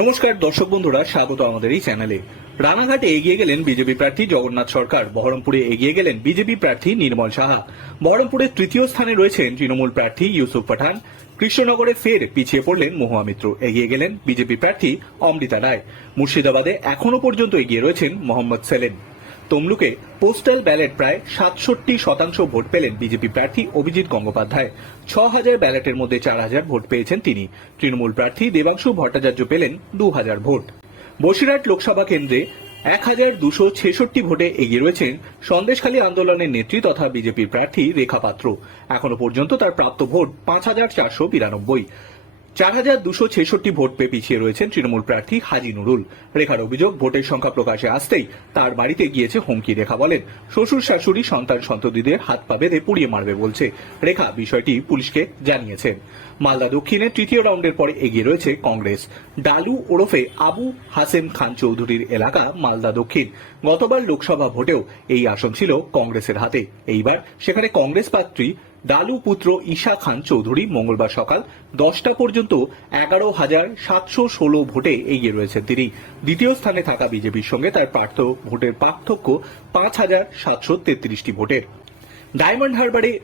নমস্কার, দর্শক বন্ধুরা, স্বাগত আমাদের এই চ্যানেলে। রানাঘাটে এগিয়ে গেলেন বিজেপি প্রার্থী জগন্নাথ সরকার, বহরমপুরে এগিয়ে গেলেন বিজেপি প্রার্থী নির্মল সাহা। বহরমপুরে তৃতীয় স্থানে রয়েছেন তৃণমূল প্রার্থী ইউসুফ পাঠান। কৃষ্ণনগরে ফের পিছিয়ে পড়লেন মহুয়া মিত্র। এগিয়ে গেলেন বিজেপি প্রার্থী অমৃতা রায়। মুর্শিদাবাদে এখনও পর্যন্ত এগিয়ে রয়েছেন মোহাম্মদ সেলেন তমলুকে পোস্টাল ব্যালট প্রায় সাতষট্টি শতাংশ ভোট পেলেন বিজেপি প্রার্থী অভিজিৎ গঙ্গোপাধ্যায়। ছ হাজার ব্যালটের মধ্যে চার হাজার ভোট পেয়েছেন তিনি। তৃণমূল প্রার্থী দেবাংশু ভট্টাচার্য পেলেন দু হাজার ভোট। বসিরহাট লোকসভা কেন্দ্রে এক হাজার দুশো ছেষট্টি ভোটে এগিয়ে রয়েছেন সন্দেশখালী আন্দোলনের নেত্রী তথা বিজেপির প্রার্থী রেখা পাত্র। এখনও পর্যন্ত তার প্রাপ্ত ভোট পাঁচ হাজার চারশো বিরানব্বই। চার হাজার দুশো ছেষট্টি ভোট পেয়ে পিছিয়ে রয়েছেন তৃণমূল প্রার্থী হাজি নুরুল। রেখার অভিযোগ, ভোটের সংখ্যা প্রকাশে আসতেই তার বাড়িতে গিয়েছে হুমকি রেখা বলেন। শ্বশুর শাশুড়ি, সন্তান সন্ততিদের হাত পা বেঁধে পুড়িয়ে মারবে বলছে। রেখা বিষয়টি পুলিশকে জানিয়েছেন। মালদা দক্ষিণে তৃতীয় রাউন্ডের পরে এগিয়ে রয়েছে কংগ্রেস। ডালু ওরফে আবু হাসেম খান চৌধুরীর এলাকা মালদা দক্ষিণ। গতবার লোকসভা ভোটেও এই আসন ছিল কংগ্রেসের হাতে। এইবার সেখানে কংগ্রেস প্রার্থী ডালু পুত্র ঈশা খান চৌধুরী মঙ্গলবার সকাল দশটা পর্যন্ত এগারো হাজার সাতশো ষোলো ভোটে এগিয়ে রয়েছেন তিনি। দ্বিতীয় স্থানে থাকা বিজেপির সঙ্গে তার প্রার্থ ভোটের পার্থক্য পাঁচ হাজার সাতশো তেত্রিশটি ভোটের। ডায়মন্ড হারবারে